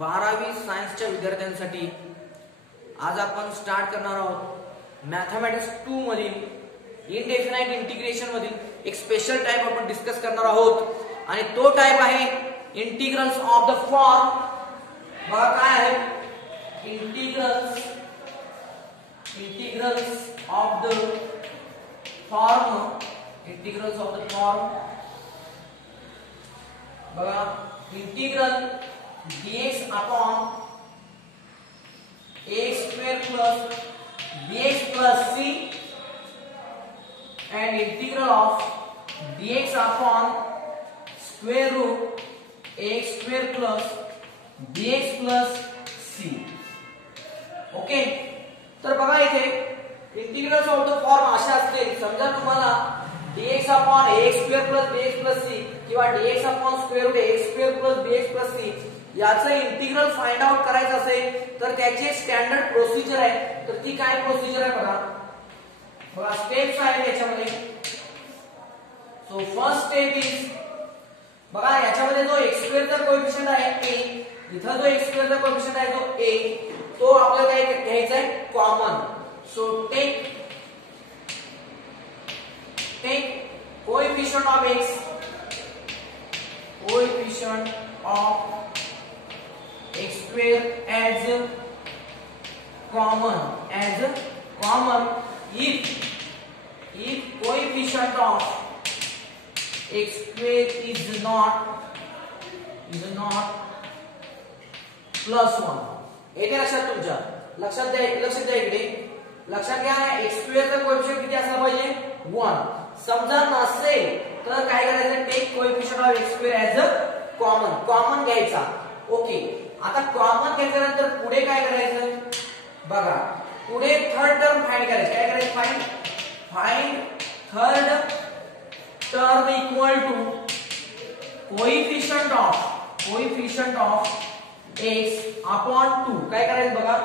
12वी सायन्सच्या विद्यार्थ्यांसाठी आज आपण स्टार्ट करणार आहोत मॅथमॅटिक्स 2 मधील इनडेफिनाइट इंटिग्रेशन मधील एक स्पेशल टाइप आपण डिस्कस करणार आहोत आणि तो टाइप आहे इंटिग्रल्स ऑफ द फॉर्म. बघा काय आहे integrals of the form. Integrals of the form बघा integral dx upon ax square plus bx plus c and integral of dx upon square root ax square plus bx plus c. Okay, तर बघा इथे integrals of the form अशा असते. समजा तुम्हाला dx upon ax square plus bx plus c किंवा dx upon square root ax square plus bx plus c याचं integral find out करायचं असेल तर त्याची स्टँडर्ड प्रोसिजर आहे. तर ती काय प्रोसिजर आहे बघा स्टेप्स आहेत याच्यामध्ये. सो फर्स्ट स्टेप इज बघा याच्यामध्ये जो x स्क्वेअर चा कोएफिशिएंट आहे a, इथं जो x स्क्वेअर चा कोएफिशिएंट आहे तो a, तो आपल्याला काय घ्यायचा आहे common. So take coefficient of x, coefficient of x square as common if coefficient of x square is not plus 1. येते लक्षात तुमच्या लक्षात द्या इकडे लक्षात घ्या x square चा कोएफिशिएंट किती असला पाहिजे 1. समजा नसेल तर काय करायचं take coefficient of x square as common घ्यायचा. ओके, आता कॉमन घेतल्यानंतर पुढे काय करायचं बघा पुढे थर्ड टर्म फाइंड करायचं. काय करायचं find third term equal to coefficient of x upon 2. काय करायचं बघा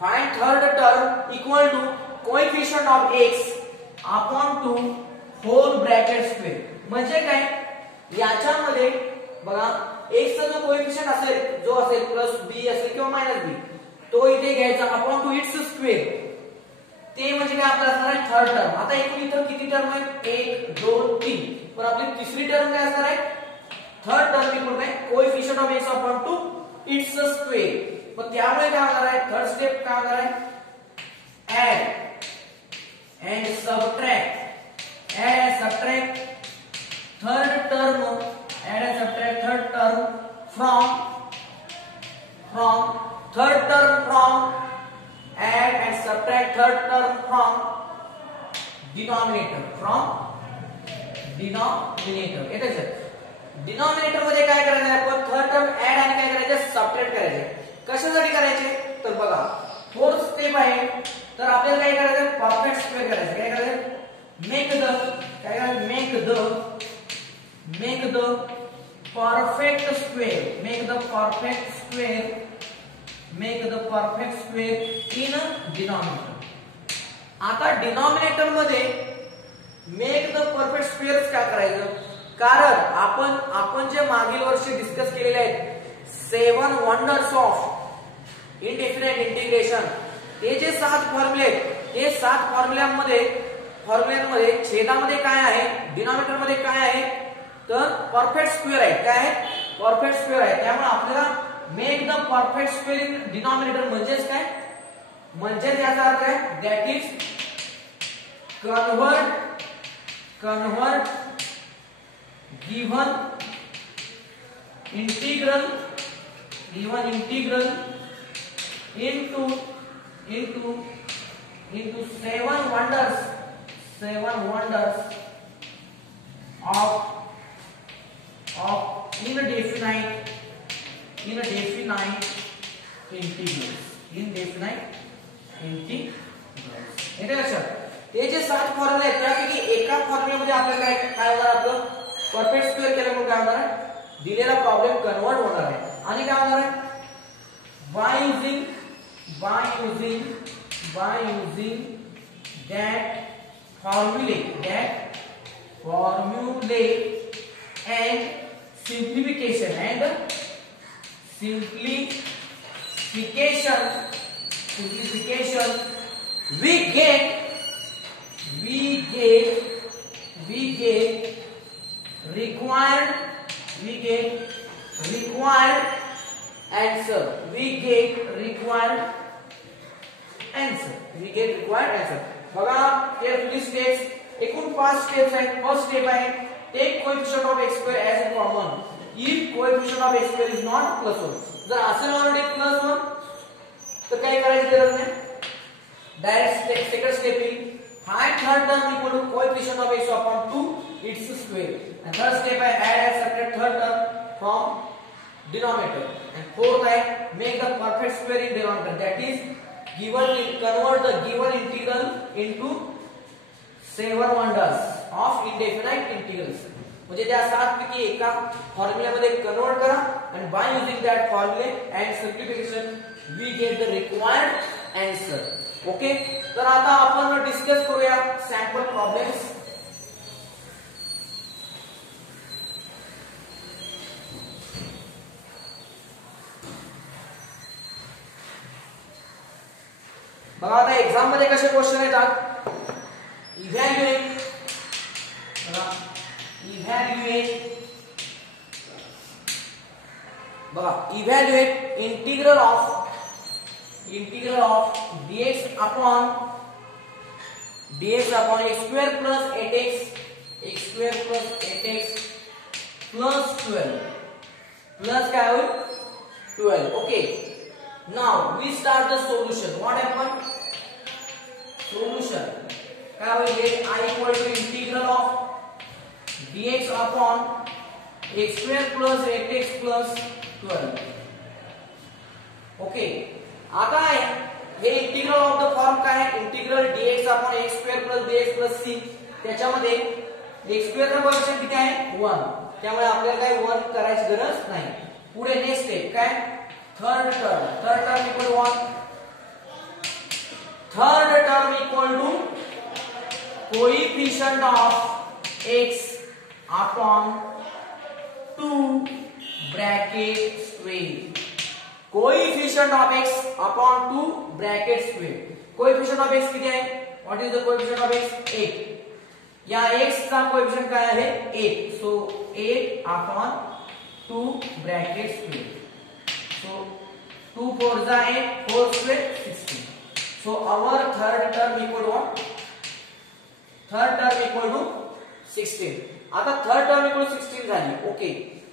find third term equal to coefficient of x upon 2 whole bracket square. म्हणजे काय याच्यामध्ये बघा x चा जो कोएफिशिएंट असेल जो असेल प्लस b असेल किंवा मायनस b तो इथे घ्यायचा अपॉन टू इट्स स्क्वेअर. ते म्हणजे काय आपला असणार आहे थर्ड टर्म. आता एकूण इथं किती टर्म आहे 1 2 3, पण आपली तिसरी टर्म काय असणार आहे थर्ड टर्म इक्वल काय coefficient of x upon two it's square. मग त्यामुळे काय होणार आहे थर्ड स्टेप काय होणार आहे add and subtract third term add and subtract third term from add and subtract third term from denominator येते सर. डिनॉमिनेटर मध्ये काय करायचं आपण थर्ड टर्म ऍड आणि काय करायचं सबट्रॅक्ट करायचे. कशासाठी करायचे तर बघा फोर्थ स्टेप आहे तर आपल्याला काय करायचं परफेक्ट स्क्वेअर करायचं. काय करायचं make the perfect square in denominator. आता डिनॉमिनेटर मध्ये मेक द परफेक्ट स्क्वेअर का करायचं कारण आपण जे मागील वर्षी डिस्कस केलेले आहेत 7 वंडर्स ऑफ इनडेफिनाइट इंटिग्रेशन हे जे 7 फॉर्म्युले आहेत हे 7 फॉर्म्युल्यांमध्ये छेदामध्ये काय आहे डिनॉमिनेटर मध्ये काय आहे तर परफेक्ट स्क्वेअर आहे. काय आहे परफेक्ट स्क्वेअर आहे. त्यामुळे आपल्याला make the perfect square in denominator म्हणजेच काय म्हणजेच याचा अर्थ आहे that is convert given integral into 7 wonders of indefinite integrals. येते लक्षात हे जे 7 फॉर्म्युले आहेत त्यापैकी एका फॉर्म्युल्यामध्ये आपल्याला काय होणार आपलं परफेक्ट स्क्वेअर केल्यामुळे काय होणार आहे दिलेला प्रॉब्लेम कन्वर्ट होणार आहे. आणि काय होणार आहे by using that formulae and simplification simplification, we get required answer. बघा carefully steps, एकूण 5 स्टेप्स आहेत. फर्स्ट स्टेप आहे take coefficient of x square as a common if coefficient of x square is not +1. जर असेल already +1 तर काय करायचं गरज नाही. डायरेक्ट सेकंड स्टेप येईल. Find third term equal to coefficient of x upon 2 its square. And third step I add and subtract third term from denominator. And fourth I make the perfect square in denominator. That is convert the given integral into 7 wonders of indefinite integrals. म्हणजे त्या 7 पैकी एका formula मध्ये convert करा and by using that formula and simplification we get the required answer. Okay, तर आता आपण discuss करूया सॅम्पल प्रॉब्लेम्स. बघा आता एक्झाम मध्ये कसे क्वेश्चन येतात. Evaluate integral of dx upon x square plus 8x plus 12 plus क्या होईल 12. Okay, now we start the solution. What happened? Solution क्या होईल. I equal to integral of dx upon x square plus 8x plus 12. Okay, आता हे integral of the form काय आहे. Integral dx upon x square plus bx plus c. त्याच्यामध्ये x square चा coefficient किती आहे 1. त्यामुळे आपल्याला काय 1 करायची गरज नाही. पुढे नेक्स्ट स्टेप काय third term equal 1. Third term equal to coefficient of x upon 2 bracket square. Coefficient of x upon 2 bracket square. Coefficient of x किती आहे. What is the coefficient of x 8. या x चा कोएफिशिएंट काय आहे 8. So 8 upon 2 bracket square. So 2 4 जा 8 4 square 16. So our third term equal to 16. आता third term equal 16 झाली. ओके,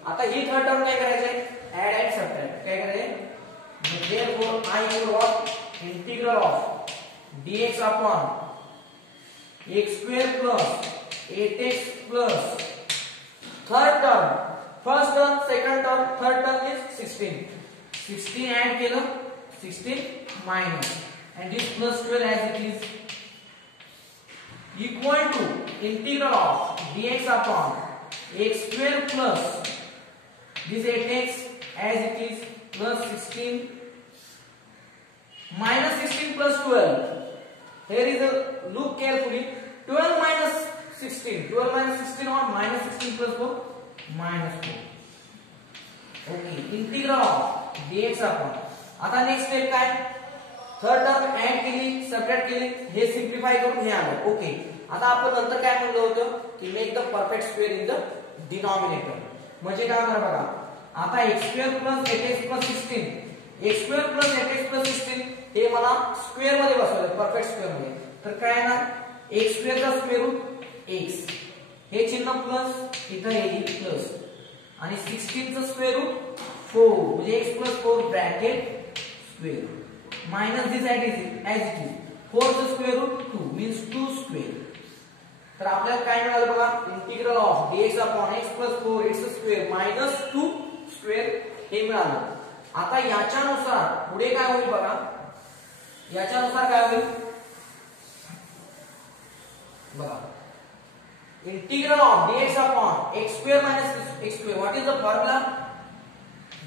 आता ही थर्ड टर्म काय करायचं आहे ऍड एंड सबट्रैक्ट. काय करायचं therefore I equal what integral of dx upon x square plus 8x plus third term, first term, second term, third term is 16 add केलं 16 minus and this plus 12 as it is equal to integral of dx upon x square plus this 8x as it is plus 16 minus 16 plus 12. Here is a look carefully. 12 minus 16 or minus 16 plus 4 minus 4. Okay, integral of dx upon. आता next step काय third term add केली subtract केली हे simplify करून हे आलं. Okay, आता आपण नंतर काय म्हणलं होतं की make the perfect square in the denominator. म्हणजे काय म्हणणार बघा आता x square plus 8x plus 16 x square plus 8x plus 16 हे मला स्क्वेअर मध्ये बसवायचं परफेक्ट स्क्वेअर मध्ये. तर काय ना x स्क्वेअर चा स्क्वेअर रूट x हे चिन्ह प्लस इथं येईल प्लस आणि 16 चा स्क्वेअर रूट 4 म्हणजे x plus 4 bracket square minus this as it is 4 चा स्क्वेअर रूट 2 मीन्स 2 स्क्वेअर. तर आपल्याला काय मिळालं बघा integral of dx upon x plus 4 it's square minus 2 square हे मिळालं. आता याच्यानुसार पुढे काय होईल बघा याच्यानुसार काय होईल बघा integral of dx upon x square minus x square. What is the formula?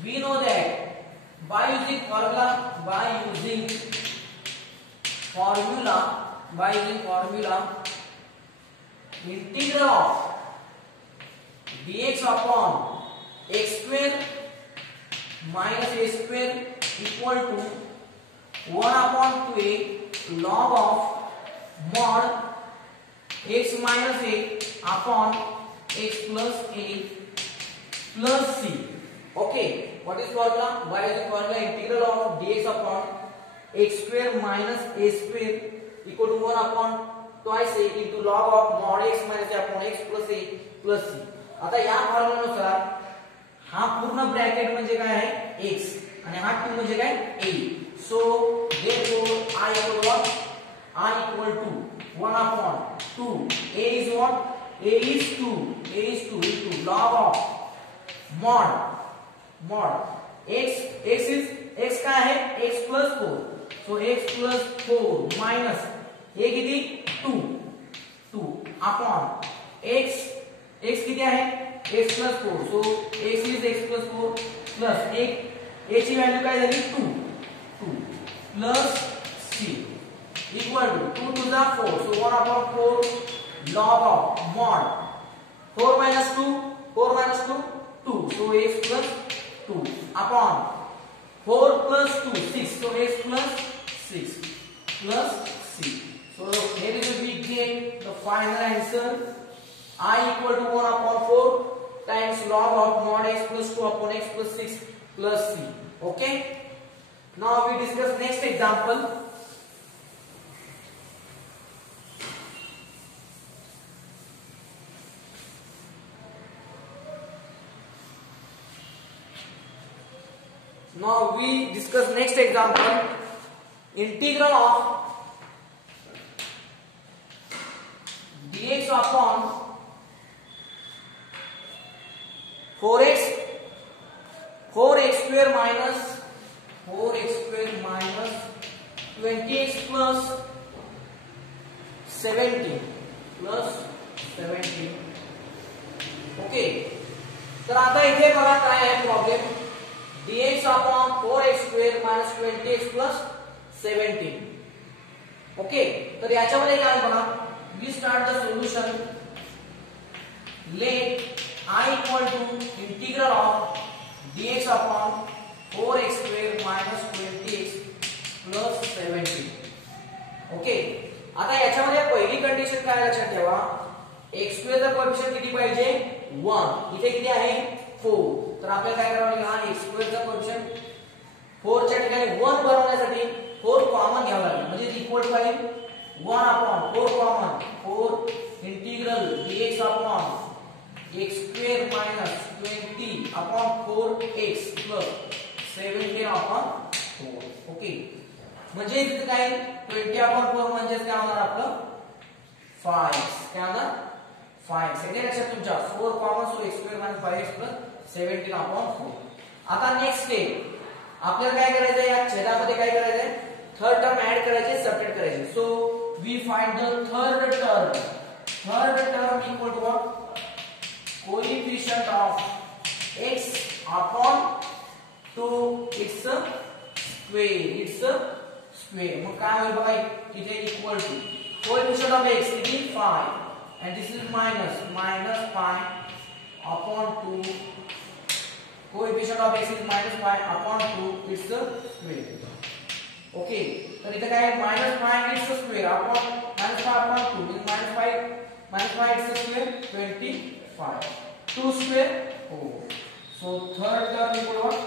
We know that by using formula integral of dx upon x square minus a square equal to 1 upon 2a log of mod x minus a upon x plus a plus c. Okay, what is formula? Y is the formula integral of dx upon x square minus a square equal to 1 upon twice a into log of mod x minus a upon x plus a plus c. आता या फॉर्म्युलानुसार हा पूर्ण bracket म्हणजे काय आहे x आणि हा 2 म्हणजे काय a. So therefore I equal to 1 upon 2. A is what? A is 2 into log of mod x is x काय आहे x plus 4. So x plus 4 minus a किती 2 upon x किती आहे x plus 4. So x is x plus 4 plus a ची value काय झाली 2 plus c equal to 2 to the 4. So 1 upon 4 log of mod 4 minus 2 2. So x plus 2 upon 4 plus 2 6. So x plus 6 plus c. So here is we get the final answer. I equal to 1 upon 4 times log of mod x plus 2 upon x plus 6 plus c. Okay. Now we discuss next example. Integral of dx upon 4x square minus 20x plus 17 okay. तर आता इथे बघा काय आहे problem. dx upon 4x square minus 20x plus 17. Okay. तर याच्यामध्ये काय बघा, we start the solution. Let I equal to integral of dx upon 4x square minus 20x plus 17. Okay. आता याच्यामध्ये पहिली कंडिशन काय लक्षात ठेवा, x स्क्वेअर चा कोएफिशिएंट किती पाहिजे 1. इथे किती आहे 4. तर आपल्याला काय करावं लागेल, हा x स्क्वेअर चा कोएफिशिएंट 4 च्या ठिकाणी 1 बनवण्यासाठी 4 कॉमन घ्यावा लागेल. म्हणजे इक्वल टू आहे 1 upon 4 common 4 integral dx upon x square minus 20 upon 4x plus 17 upon 4. Okay. म्हणजे इथे काय 20 upon 4 म्हणजे काय होणार आपलं 5x. काय होणार 5x. हे लक्षात तुमच्या 4 common so x square minus 5x plus 17 upon 4. आता नेक्स्ट स्टेप आपल्याला काय करायचं आहे, या छेदामध्ये काय करायचं आहे, थर्ड टर्म ऐड करायचे, सबट्रॅक्ट करायचे. So we find the third term equal to what, coefficient of x upon 2 its square. मग काय होईल बघा, इथे equal to coefficient of x किती 5 and this is minus 5 upon 2. coefficient of x is minus 5 upon 2 its square. Okay. तर इथे काय -5 its square upon -5 upon 2 is -5 its square 25. 2 square 4. So third term equal to what?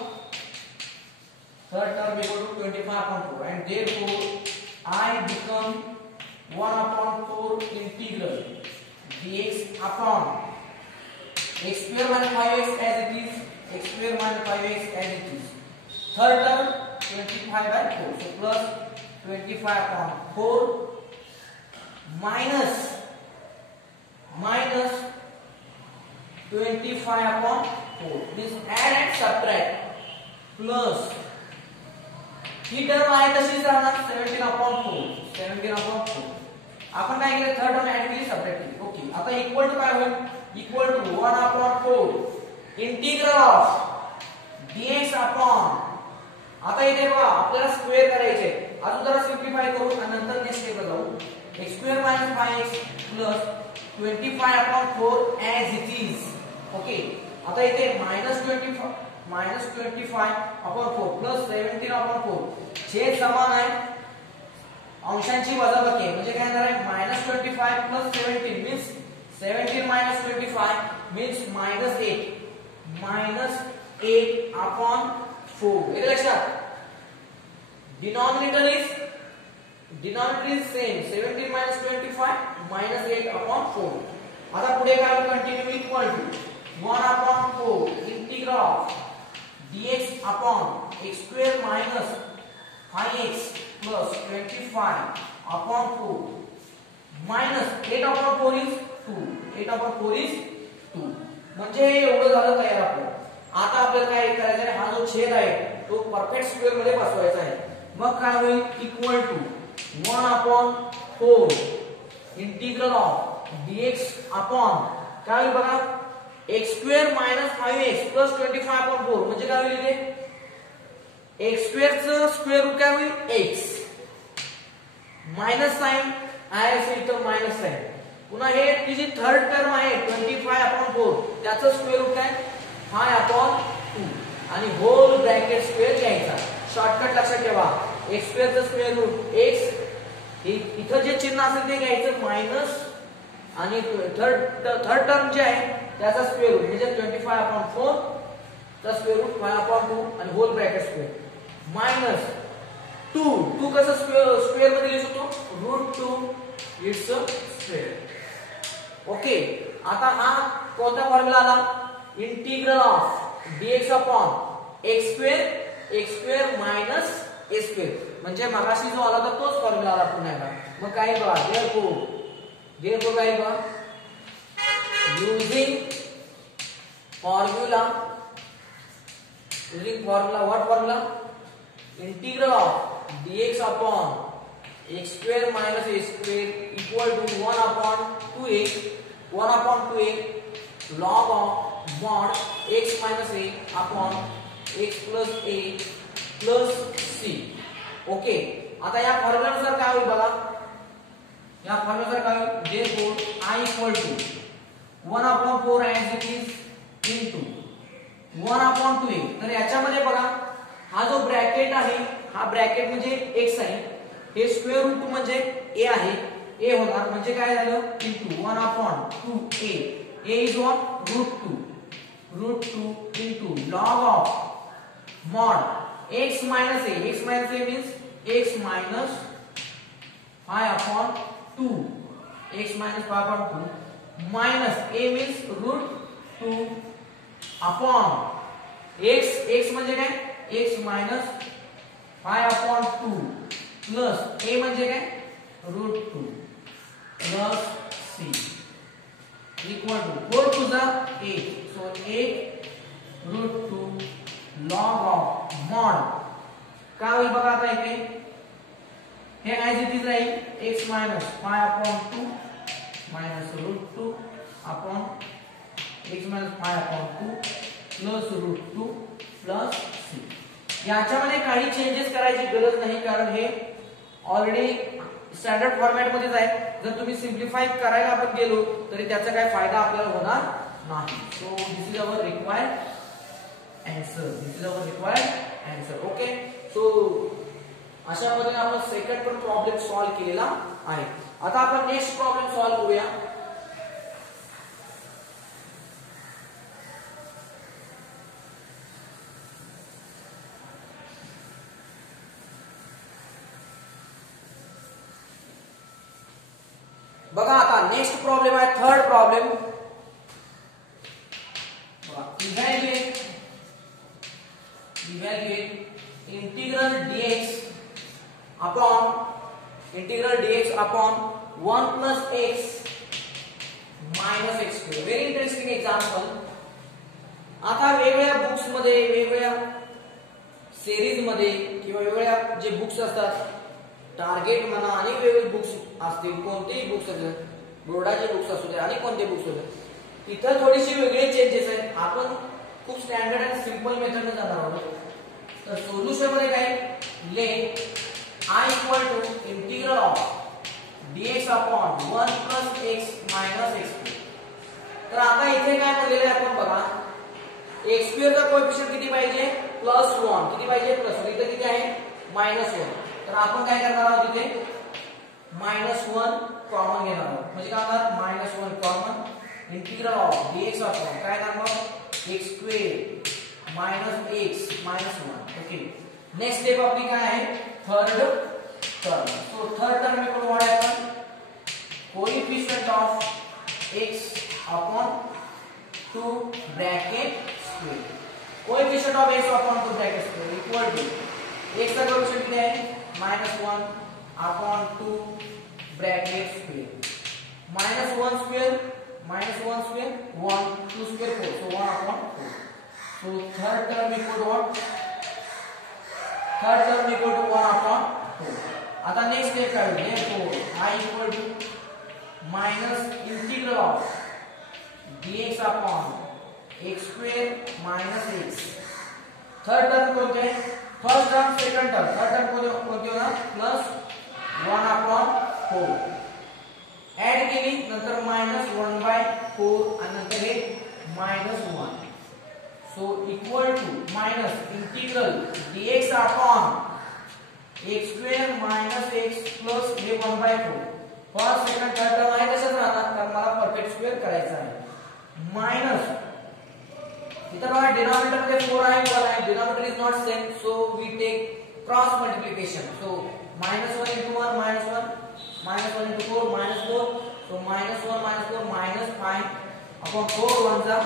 Third term equal to 25 upon 4 and therefore I become 1 upon 4 integral dx upon x square minus 5x as it is, x square minus 5x as it is. Third term 25 by 4. So plus 25 upon 4 minus 25 upon 4. This add and subtract plus ही term आहे तशीच राहणार 17 upon 4. आपण काय केलं, third term add केली, subtract केली. Okay. आता इक्वल टू काय होईल, equal to 1 upon 4 integral of dx upon, आता इथे बघा आपल्याला स्क्वेअर करायचे, अजून जरा सिम्प्लिफाय करू आणि नंतर नेक्स्ट स्टेपला जाऊ. x square minus 5x plus 25 upon 4 as it is. Okay. आता इथे -25 माइनस 25/4 प्लस 17/4 छेद समान आहे, अंशांची वजाबाकी म्हणजे काय येणार आहे minus 25 plus 17 means 17 minus 25 means minus 8/4 हे लक्षात. Denominator is same 17 minus 25 minus 8/4. आता पुढे काय continue equal to 1/4 integral of dx upon x square minus 5x plus 25/4 minus 8/4 is 2. 8/4 is 2. म्हणजे एवढं झालं तयार आपलं. आता आपल्याला काय करायचं आहे, हा जो छेद आहे तो परफेक्ट स्क्वेअर मध्ये बसवायचा आहे. मग काय होईल equal to 1/4 integral of dx upon काय होईल बघा x square minus 5x plus 25/4 म्हणजे काय होईल इथे x स्क्वेअर चं स्क्वेअर रूट काय होईल x माइनस साइन आहे असेल तर माइनस साइन. पुन्हा हे जी थर्ड टर्म आहे 25/4 त्याचं स्क्वेअर रूट काय 5/2 आणि होल ब्रॅकेट स्क्वेअर घ्यायचा. शॉर्टकट लक्षात ठेवा x स्क्वेअर चं स्क्वेअर रूट x इथं जे चिन्ह असेल ते घ्यायचं माइनस आणि थर्ड टर्म जे आहे त्याचा स्क्वेअर रूट म्हणजे 25/4 चा स्क्वेअर रूट 5/2 आणि होल ब्रॅकेट स्क्वेअर माइनस 2 कसं स्क्वेअर मध्ये लिहू शकतो √2 इट्स स्क्वेअर. ओके. आता हा कोणता फॉर्म्युला आला integral of dx upon x square minus a square म्हणजे मगाशी जो आला होता तोच फॉर्म्युला आला पुन्हा एकदा. मग काय बघा therefore काय बघा using formula what formula integral of dx upon x square minus a square equal to 1/2a log of mod x minus a upon x plus a plus c. Okay. आता या फॉर्म्युलानुसार काय होईल बघा या फॉर्म्युलानुसार काय होईल therefore I equal to 1/4 as it is into 1/2a. तर याच्यामध्ये बघा हा जो ब्रॅकेट आहे हा ब्रॅकेट म्हणजे x आहे, हे स्क्वेअर रूट म्हणजे a आहे, a होणार म्हणजे काय झालं into 1/2a. a is what √2 into log of mod x minus a means x minus 5/2 x minus 5/2 minus a means √2 upon x म्हणजे काय x minus 5/2 plus a म्हणजे काय √2 plus c equal to 4 to the 8. So 8 √2 log of mod काय होईल बघा आता इथे हे ऍज इट इज राहील x minus 5/2 minus √2 upon x minus 5/2 plus √2 plus c. याच्यामध्ये काही चेंजेस करायची गरज नाही कारण हे ऑलरेडी स्टँडर्ड फॉर्मॅट मध्येच आहे. जर तुम्ही सिम्प्लिफाय करायला आपण गेलो तरी त्याचा काय फायदा आपल्याला होणार नाही. So this is our required answer. Okay. So अशा पद्धतीने आपण सेकंड पण प्रॉब्लेम सॉल्व्ह केलेला आहे. आता आपण नेक्स्ट प्रॉब्लेम सॉल्व्ह करूया. बघा आता नेक्स्ट प्रॉब्लेम आहे third problem. Evaluate integral dx upon 1 plus x minus x square. Very interesting example. आता वेगवेगळ्या बुक्स मध्ये वेगवेगळ्या सिरीज मध्ये किंवा वेगवेगळ्या जे बुक्स असतात टार्गेट म्हणा आणि वेगवेगळे बुक्स असतील कोणतेही बुक्स असतील बोर्डाचे बुक्स असू दे आणि कोणते बुक्स असू दे तिथं थोडीशी वेगळे चेंजेस आहेत. आपण खूप स्टँडर्ड आणि सिंपल मेथडने जाणार आहोत. तर सोल्युशन मध्ये काय late I equal to integral of dx upon 1 plus x minus x. तर आता इथे काय म्हणलेले आपण बघा एक्स स्क्वेअरचा कोएफिशियंट किती पाहिजे +1 किती पाहिजे +1 इथे किती आहे -1 तर आपण काय करणार आहोत इथे -1 कॉमन घेणार आहोत म्हणजे काय होणार -1 common integral of dx upon काय करणार x square x -1 okay next step आपली काय आहे third term so third term में कोण वाढ आपण coefficient of x upon 2 bracket square coefficient of x upon 2 bracket square equal to x का कोएफिशिएंट किती आहे -1 upon 2 bracket square -1 square 1 2 square 4 so 1 upon 4 so third term equal to what third term equal to 1 upon 4 आता next step काय होईल therefore I equal to minus integral of dx upon x square minus x third term कोणते first term second term third term कोणते होणार +1 upon 4 add केली नंतर -1/4 आणि नंतर हे -1 so equal to minus integral dx upon x square minus x plus हे 1/4 first second third term आहे तसंच राहणार तर मला परफेक्ट स्क्वेअर करायचा आहे माइनस इथं बघा डिनॉमिनेटर मध्ये 4 आहे 1 आहे denominator is not same so we take cross multiplication so -1 into 1 -1 -1 into 4 -4 so -1 -4 -5 upon 4 1 जा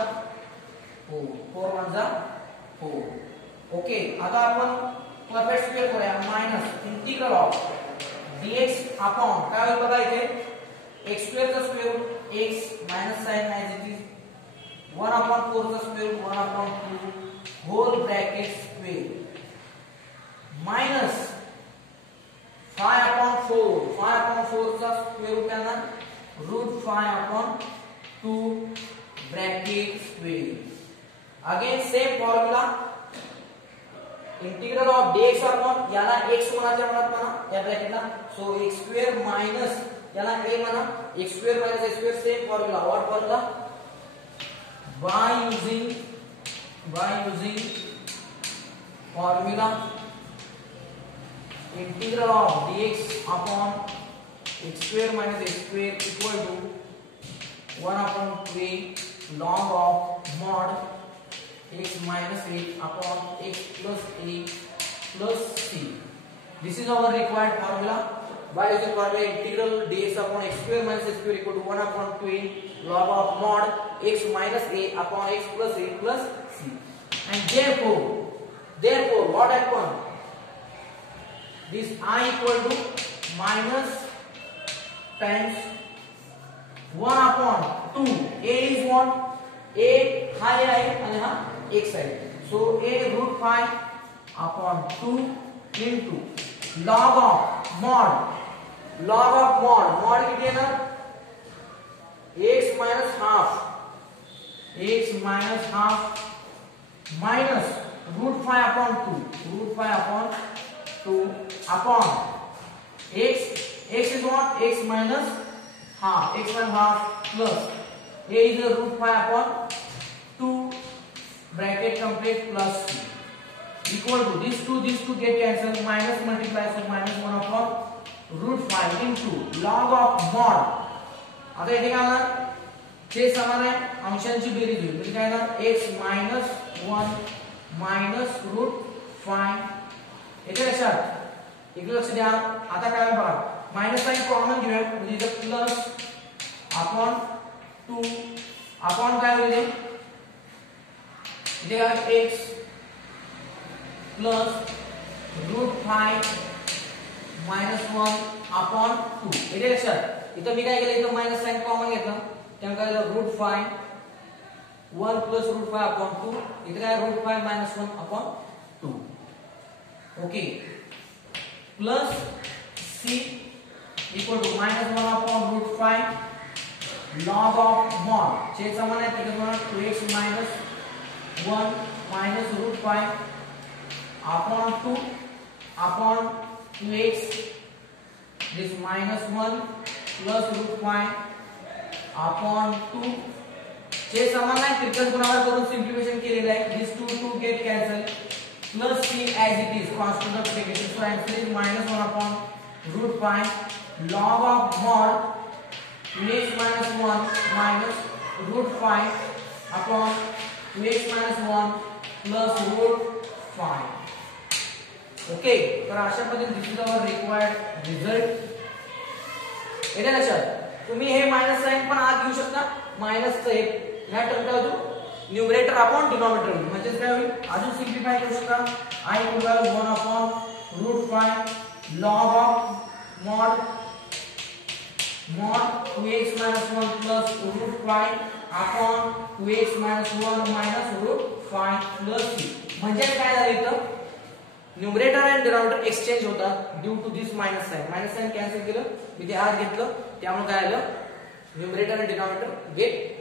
4 1 जा 4 ओके आता आपण परफेक्ट स्क्वेअर करूया minus integral of dx upon काय होईल बघा इथे x स्क्वेअर चा square root x minus sign as it is 1 upon 4 चा square root 1 upon 2 whole bracket square minus 5 upon 4 चा स्क्वेअर रूट येणार root 5 upon 2 bracket square again same formula integral of dx upon याला x म्हणायचे म्हणतात या ब्रॅकेटला so x square minus याला a म्हणा x square minus a square same formula what formula by using formula integral of dx upon x square minus a square equal to 1 upon 3 log of mod x minus a upon x plus a plus c. This is our required formula. By using formula integral dx upon x square minus a square equal to 1 upon 2 log of mod x minus a upon x plus a plus c. And therefore what happen? This I equal to minus times 1 upon 2. A is what? A high I and ha x I. So a root 5 upon 2 into log of mod किती येणार x minus half minus root 5 upon 2 upon x is what x minus half plus a is the root 5 upon 2 bracket complete plus c equal to these two get cancelled minus multiply so minus 1 upon root 5 into log of mod आता इथे काय होणार जे समान आहे अंशांची बेरीज होईल म्हणजे काय होणार x - 1 minus root 5 इथे लक्षात इकडे लक्ष द्या आता काय होईल बघा मायनस साइन कॉमन घेऊया म्हणजे इथे प्लस अपॉन 2 अपॉन काय होईल इथे आहे x प्लस root 5 -1 upon 2 इथे लक्षात इथं मी काय केलं इथं मायनस साइन कॉमन घेतलं त्यामुळे काय झालं रूट 5 1 प्लस रूट 5 अपॉन 2 इथे काय root 5 minus 1 upon 2 okay plus c equal to -1 upon root 5 log of mod चे समान आहे त्याच्यामुळे 2x - 1 minus root 5 upon 2 upon 2x this -1 plus root 5 upon 2 हे समान नाही त्रिकोण गुणाकार करून सिम्प्लिफिकेशन केलेलं आहे. दिस 2 2 get cancel plus c as it is constant of integration. So answer is -1 upon √5 log of mod 2x minus 1 minus √5 upon 2x minus 1 plus √5. Okay, तर अशा पद्धतीने दिस इज आवर रिक्वायर्ड रिझल्ट. येते लक्षात. तुम्ही हे मायनस साइन पण आत घेऊ शकता. मायनस चे ह्या टर्म काय होतो न्यूमरेटर अपॉन डिनॉमिनेटर म्हणजे काय होईल अजून सिम्प्लिफाय करू शकता. I equal 1 upon √5 log of mod 2x minus 1 plus √5 upon 2x minus 1 minus √5 plus c. म्हणजे काय झालं इथं न्यूमरेटर आणि डिनॉमिनेटर एक्सचेंज होतात due to this minus sign. Minus sign cancel केलं मी ते आत घेतलं त्यामुळे काय आलं न्यूमरेटर आणि डिनॉमिनेटर गेट